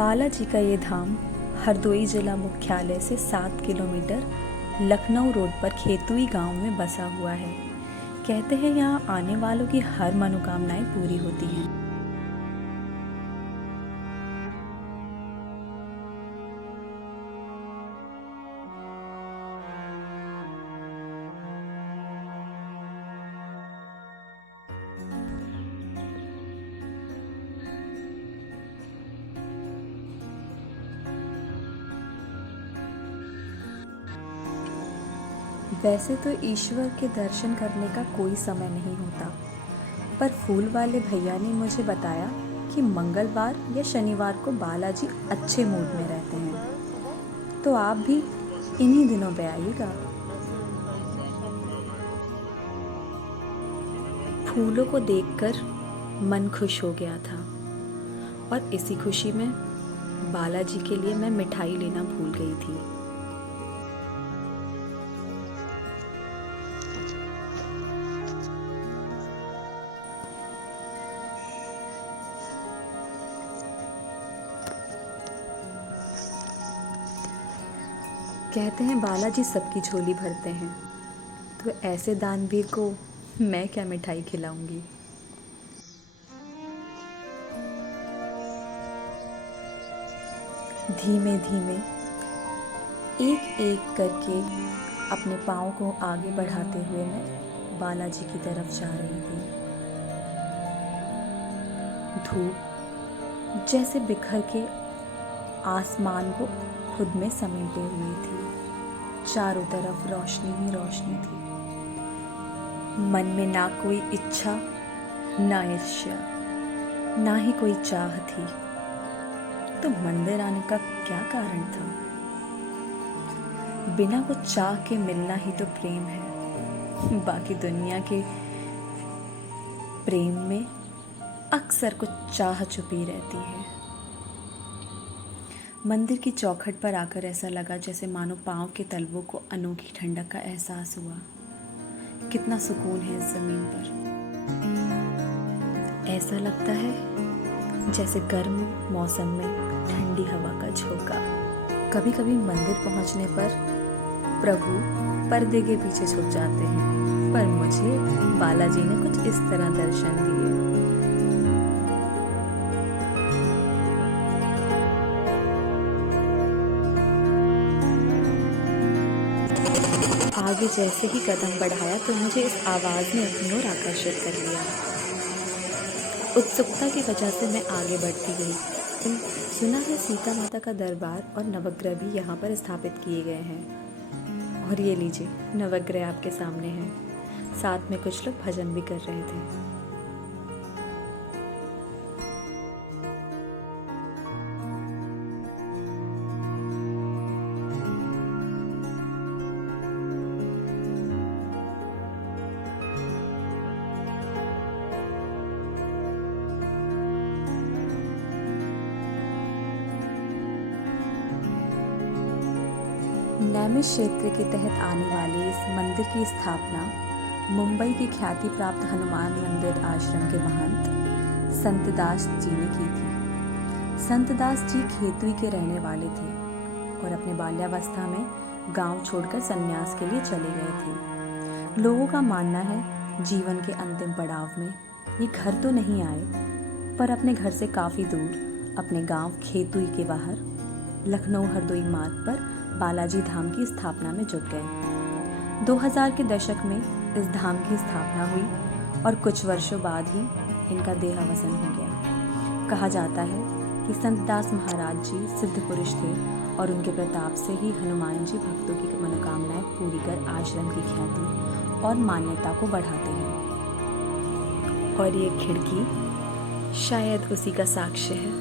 बालाजी का ये धाम हरदोई जिला मुख्यालय से 7 किलोमीटर लखनऊ रोड पर खेतुई गांव में बसा हुआ है। कहते हैं यहाँ आने वालों की हर मनोकामनाएं पूरी होती हैं। वैसे तो ईश्वर के दर्शन करने का कोई समय नहीं होता, पर फूल वाले भैया ने मुझे बताया कि मंगलवार या शनिवार को बालाजी अच्छे मूड में रहते हैं, तो आप भी इन्हीं दिनों पे आइएगा। फूलों को देखकर मन खुश हो गया था और इसी खुशी में बालाजी के लिए मैं मिठाई लेना भूल गई थी। कहते हैं बालाजी सबकी झोली भरते हैं, तो ऐसे दानवीर को मैं क्या मिठाई खिलाऊंगी। धीमे धीमे एक एक करके अपने पाँव को आगे बढ़ाते हुए मैं बालाजी की तरफ जा रही थी। धूप जैसे बिखर के आसमान को खुद में समेटे हुई थी। चारों तरफ रोशनी ही रोशनी थी। मन में ना कोई इच्छा, ना ईर्ष्या, ना ही कोई चाह थी। तो मंदिर आने का क्या कारण था? बिना कुछ चाह के मिलना ही तो प्रेम है। बाकी दुनिया के प्रेम में अक्सर कुछ चाह छुपी रहती है। मंदिर की चौखट पर आकर ऐसा लगा जैसे मानो पांव के तलवों को अनोखी ठंडक का एहसास हुआ। कितना सुकून है इस जमीन पर। ऐसा लगता है जैसे गर्म मौसम में ठंडी हवा का झोंका। कभी कभी मंदिर पहुंचने पर प्रभु पर्दे के पीछे छुप जाते हैं, पर मुझे बालाजी ने कुछ इस तरह दर्शन दिए। आगे जैसे ही कदम बढ़ाया तो मुझे इस आवाज़ ने अपनी ओर आकर्षित कर लिया। उत्सुकता की वजह से मैं आगे बढ़ती गई। सुना है सीता माता का दरबार और नवग्रह भी यहाँ पर स्थापित किए गए हैं। और ये लीजिए, नवग्रह आपके सामने है। साथ में कुछ लोग भजन भी कर रहे थे। नैमिष क्षेत्र के तहत आने वाले इस मंदिर की स्थापना मुंबई के ख्याति प्राप्त हनुमान मंदिर आश्रम के महंत संतदास जी ने की थी। संतदास जी खेतुई के रहने वाले थे और अपने बाल्यावस्था में गांव छोड़कर संन्यास के लिए चले गए थे। लोगों का मानना है जीवन के अंतिम पड़ाव में ये घर तो नहीं आए, पर अपने घर से काफ़ी दूर अपने गांव खेतुई के बाहर लखनऊ हरदोई मार्ग पर बालाजी धाम की स्थापना में जुट गए। 2000 के दशक में इस धाम की स्थापना हुई और कुछ वर्षों बाद ही इनका देहावसान हो गया। कहा जाता है कि संतदास महाराज जी सिद्ध पुरुष थे और उनके प्रताप से ही हनुमान जी भक्तों की मनोकामनाएं पूरी कर आश्रम की ख्याति और मान्यता को बढ़ाते हैं। और ये खिड़की शायद उसी का साक्ष्य है।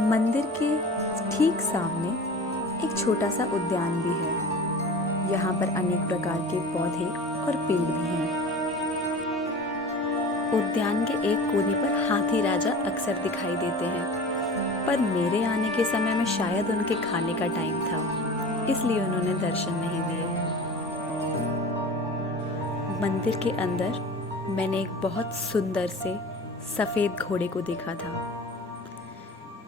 मंदिर के ठीक सामने एक छोटा सा उद्यान भी है। यहाँ पर अनेक प्रकार के पौधे और पेड़ भी हैं। उद्यान के एक कोने पर हाथी राजा अक्सर दिखाई देते हैं, पर मेरे आने के समय में शायद उनके खाने का टाइम था, इसलिए उन्होंने दर्शन नहीं दिए। मंदिर के अंदर मैंने एक बहुत सुंदर से सफ़ेद घोड़े को देखा था,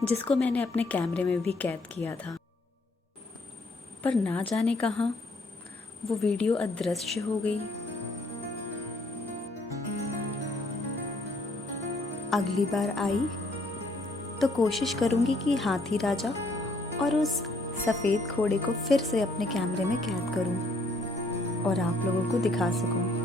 जिसको मैंने अपने कैमरे में भी कैद किया था, पर ना जाने कहाँ वो वीडियो अदृश्य हो गई। अगली बार आई तो कोशिश करूंगी कि हाथी राजा और उस सफ़ेद घोड़े को फिर से अपने कैमरे में कैद करूं और आप लोगों को दिखा सकूं।